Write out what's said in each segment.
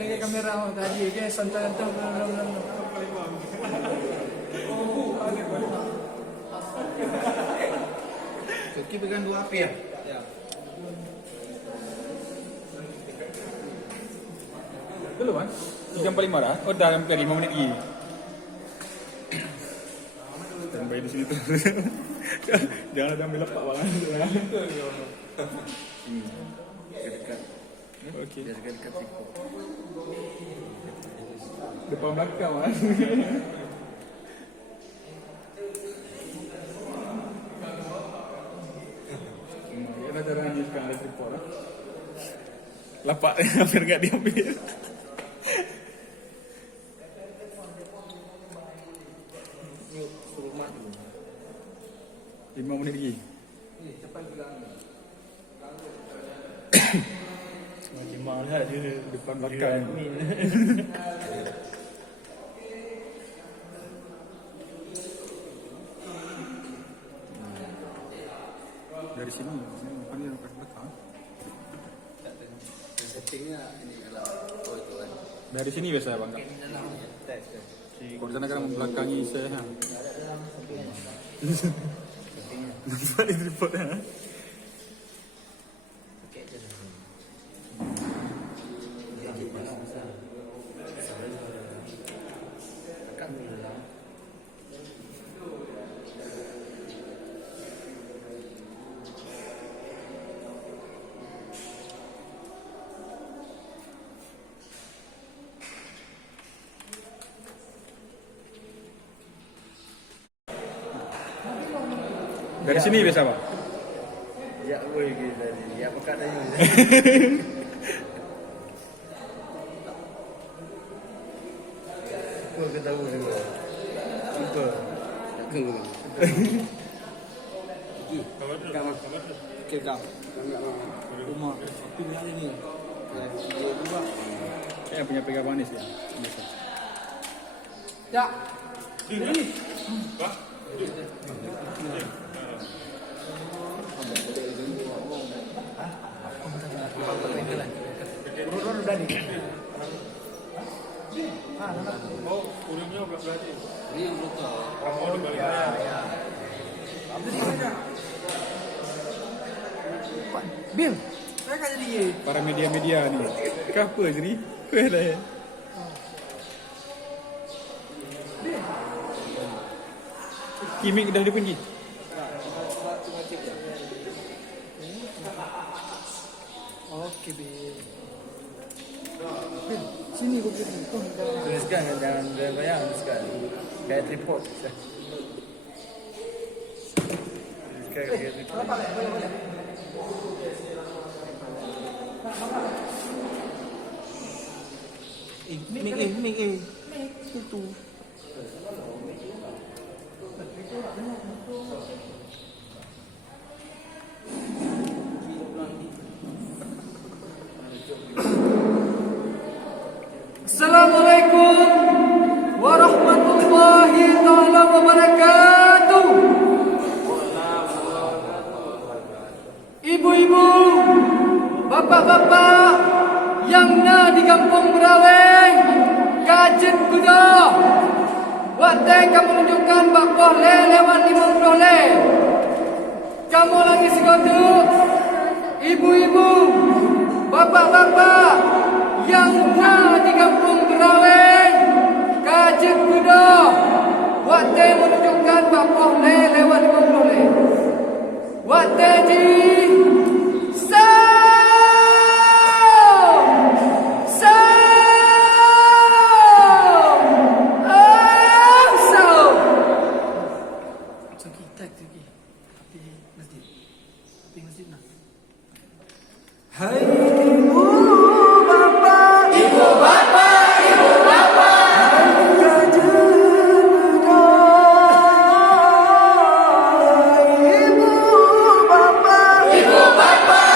lagi kamera tadi ke santai-santai belum. Kita pegang 2 api ya? Ya. Belum kan? Jam paling marah. Oh dah hampir 5 minit lagi. Sampai di sini tu. Jangan ada ambil lepak bang. Dekat. Okey. Dekat tripod. Depan belakang kan. Kita cara ni sekarang ada tripod lah. Lapak hampir enggak diambil. 5 minit lagi. Cepat juga. Macam mana dia Depan belakang. Dari sini, mana yang depan belakang? Settingnya ini kalau itu kan. Dari sini biasa bang. Kalau di sana kan membelakangi saya. Nampak di tripod ya. Dari sini biasa bang. Ya, woi kita ni. Ya pekat tadi. Kau ketahu juga. Apa? Aku. Kamu. Kita. Rumah. Tapi ni ada ni. Dia juga. Saya punya pegang manis ya. Biasa. Ya. Ini. Urut udah nih. Oh, kuliahnya belah-belah ni. Ini yang betul. Kamu di balik. Ya. Bil, saya kan jadi Para media-media ni. Kenapa je ni? Kuih Kimik dah dia pergi. Okey, Bil. Bil, sini kau pergi. Tuliskan jangan bayang tuliskan. Kayak tripod. Tuliskan kayak tripod. Mik. Itu. Assalamualaikum warahmatullahi taala wabarakatuh. Ibu-ibu, bapak-bapak yang na di kampung Beraweng, Kajen Kuda. Waktu kamu menunjukkan bakoh le lewat 50 le. Kamu lagi segotu. Ibu-ibu, bapak-bapak yang na di kampung Beraweng, Kajen Kuda. Waktu menunjukkan bakoh le lewat 50 le. Waktu ji Hai ibu bapak, ibu bapak, ibu bapak, ibu bapak, ibu bapak, ibu bapak,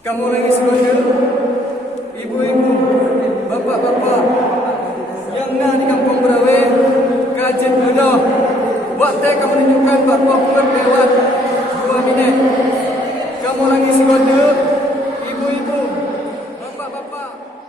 Kamu lagi semuanya, ibu-ibu, bapak-bapak yang nak di kampung Berawai, kajian muda. Waktu kamu menunjukkan bahawa bukan lewat 2 minit. Kamu lagi semuanya, ibu-ibu, bapak-bapak.